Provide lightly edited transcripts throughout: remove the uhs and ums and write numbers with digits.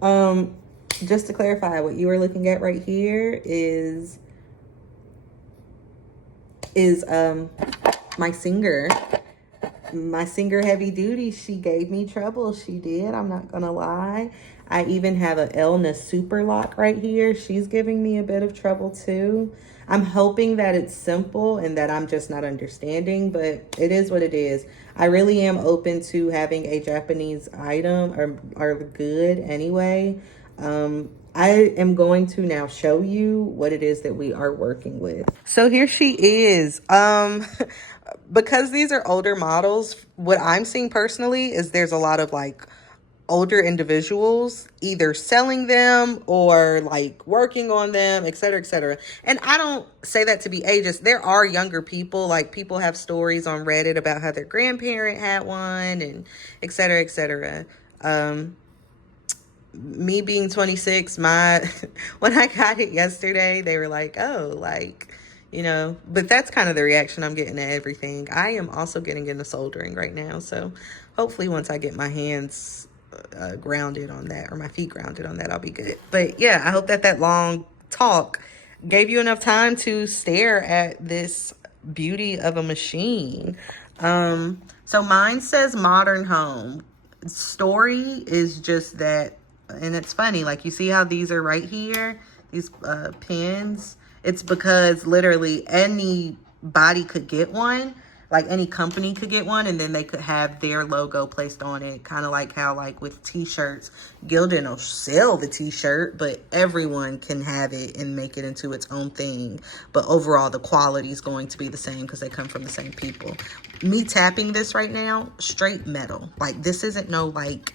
Um, just to clarify, what you were looking at right here is my Singer. My Singer Heavy Duty. She gave me trouble. She did. I'm not gonna lie. I even have a Elna Super Lock right here. She's giving me a bit of trouble too. I'm hoping that it's simple and that I'm just not understanding, but it is what it is. I really am open to having a Japanese item or good anyway. I am going to now show you what it is that we are working with. So here she is. Because these are older models, what I'm seeing personally is there's a lot of like older individuals either selling them or like working on them, et cetera, et cetera. And I don't say that to be ageist. There are younger people, like people have stories on Reddit about how their grandparent had one and et cetera, et cetera. Me being 26, my when I got it yesterday, they were like, oh, like, but that's kind of the reaction I'm getting to everything. I am also getting into soldering right now, so hopefully once I get my hands grounded on that, or my feet grounded on that, I'll be good. But yeah, I hope that long talk gave you enough time to stare at this beauty of a machine. So mine says modern home. Story is just that, and it's funny, like you see how these are right here, these pins. It's because literally anybody could get one, like any company could get one, and then they could have their logo placed on it, kind of like how like with t-shirts, Gildan will sell the t-shirt, but everyone can have it and make it into its own thing. But overall the quality is going to be the same because they come from the same people. Me tapping this right now, straight metal. Like this isn't no like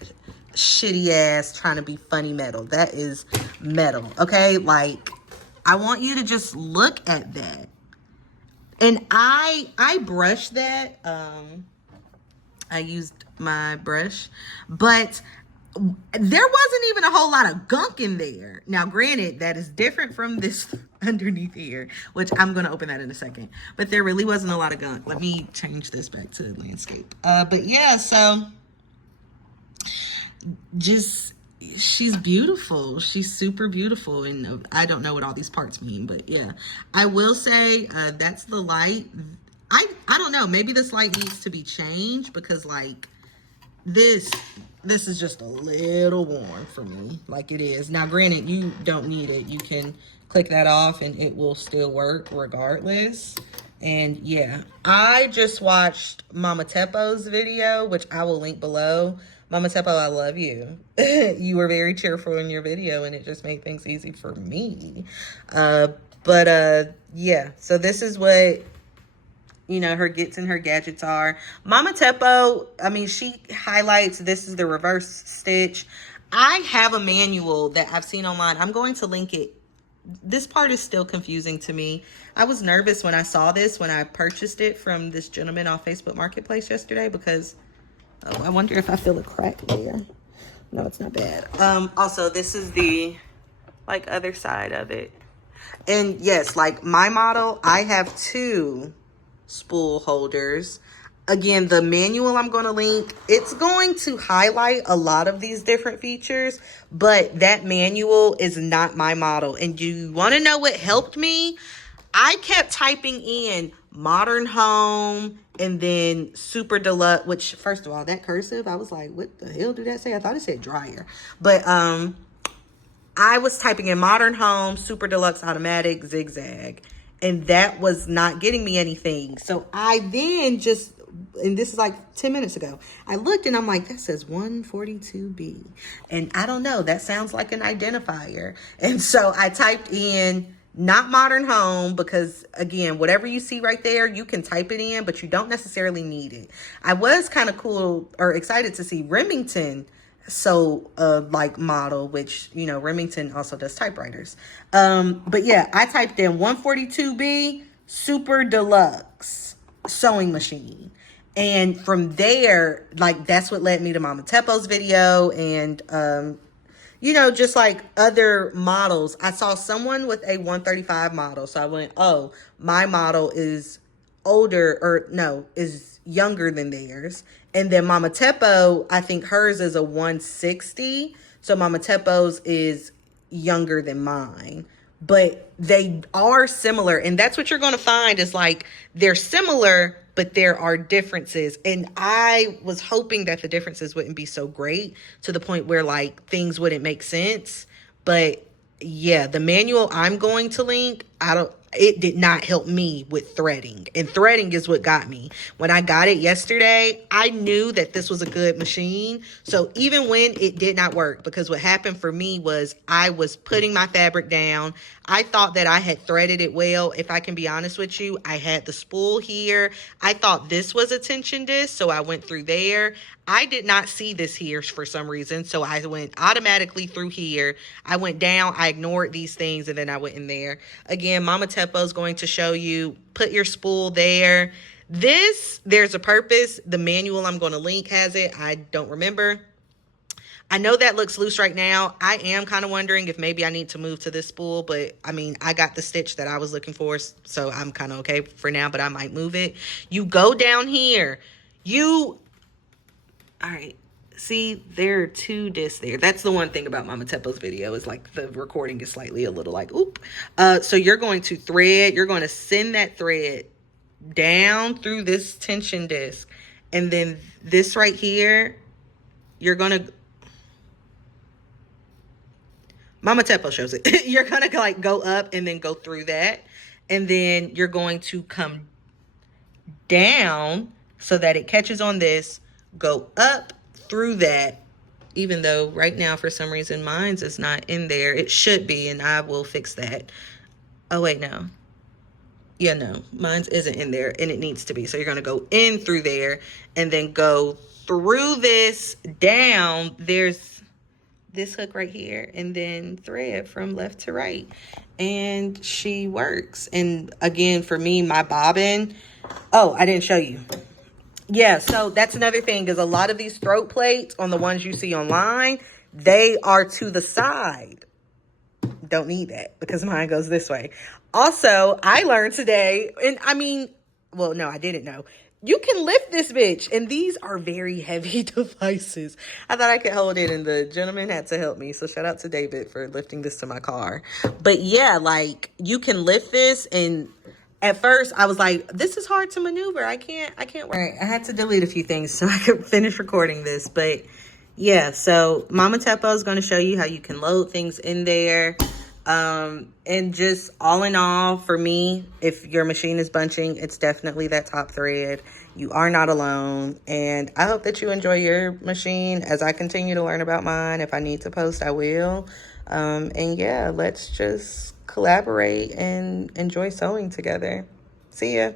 shitty ass trying to be funny metal. That is metal, okay? Like I want you to just look at that. And I brushed that. I used my brush, but there wasn't even a whole lot of gunk in there. Now, granted, that is different from this underneath here, which I'm going to open that in a second. But there really wasn't a lot of gunk. Let me change this back to landscape. But yeah, so just, she's beautiful. She's super beautiful. And I don't know what all these parts mean, but yeah. I will say that's the light. I don't know. Maybe this light needs to be changed because like this is just a little warm for me, like it is. Now, granted, you don't need it. You can click that off and it will still work regardless. And yeah, I just watched Mama Teppo's video, which I will link below. Mama Teppo, I love you. You were very cheerful in your video and it just made things easy for me. Yeah, so this is what her gets and her gadgets are. Mama Teppo, I mean, she highlights, this is the reverse stitch. I have a manual that I've seen online. I'm going to link it. This part is still confusing to me. I was nervous when I saw this, when I purchased it from this gentleman on Facebook Marketplace yesterday, because I wonder if I feel a crack there. No, it's not bad. Also, this is the like other side of it. And yes, like my model, I have two spool holders. Again, the manual I'm going to link, it's going to highlight a lot of these different features, but that manual is not my model. And you want to know what helped me? I kept typing in modern home and then super deluxe, which first of all, that cursive, I was like, what the hell did that say? I thought it said dryer. But I was typing in modern home, super deluxe automatic, zigzag, and that was not getting me anything. So I then just, and this is like 10 minutes ago, I looked and I'm like, that says 142B. And I don't know, that sounds like an identifier. And so I typed in not modern home because, again, whatever you see right there, you can type it in, but you don't necessarily need it. I was kind of cool or excited to see Remington like model, which Remington also does typewriters. But yeah, I typed in 142B Super Deluxe sewing machine, and from there, like, that's what led me to Mama Teppo's video. And just like other models, I saw someone with a 135 model, so I went, oh, my model is older, or no, is younger than theirs. And then Mama Teppo, I think hers is a 160. So Mama Teppo's is younger than mine, but they are similar. And that's what you're going to find is like they're similar, but there are differences. And I was hoping that the differences wouldn't be so great to the point where like things wouldn't make sense. But yeah, the manual I'm going to link, it did not help me with threading. And threading is what got me. When I got it yesterday, I knew that this was a good machine. So even when it did not work, because what happened for me was I was putting my fabric down. I thought that I had threaded it well. If I can be honest with you, I had the spool here. I thought this was a tension disc, so I went through there. I did not see this here for some reason, so I went automatically through here. I went down, I ignored these things, and then I went in there. Again, Mama Teppo is going to show you, put your spool there. There's a purpose. The manual I'm going to link has it. I don't remember. I know that looks loose right now. I am kind of wondering if maybe I need to move to this spool, but I mean, I got the stitch that I was looking for, so I'm kind of okay for now, but I might move it. You go down here. All right. See, there are two discs there. That's the one thing about Mama Teppo's video is like the recording is slightly a little like, oop. So you're going to thread. You're going to send that thread down through this tension disc. And then this right here, you're going to... Mama Teppo shows it. You're going to like go up and then go through that. And then you're going to come down so that it catches on this. Go up through that, even though right now for some reason mine's is not in there. It should be, and I will fix that. Oh wait, no. Yeah, no, mine's isn't in there, and it needs to be. So you're going to go in through there and then go through this down. There's this hook right here, and then thread from left to right, and she works. And again, for me, my bobbin, oh, I didn't show you. Yeah, so that's another thing is a lot of these throat plates on the ones you see online, they are to the side. Don't need that because mine goes this way. Also, I learned today, and I mean, well, no, I didn't know. You can lift this bitch, and these are very heavy devices. I thought I could hold it, and the gentleman had to help me. So shout out to David for lifting this to my car. But yeah, like you can lift this, and at first I was like, this is hard to maneuver. I can't work. Right, I had to delete a few things so I could finish recording this. But yeah, so Mama Teppo is going to show you how you can load things in there. And just all in all, for me, if your machine is bunching, it's definitely that top thread. You are not alone. And I hope that you enjoy your machine as I continue to learn about mine. If I need to post, I will. And yeah, let's just collaborate and enjoy sewing together. See ya.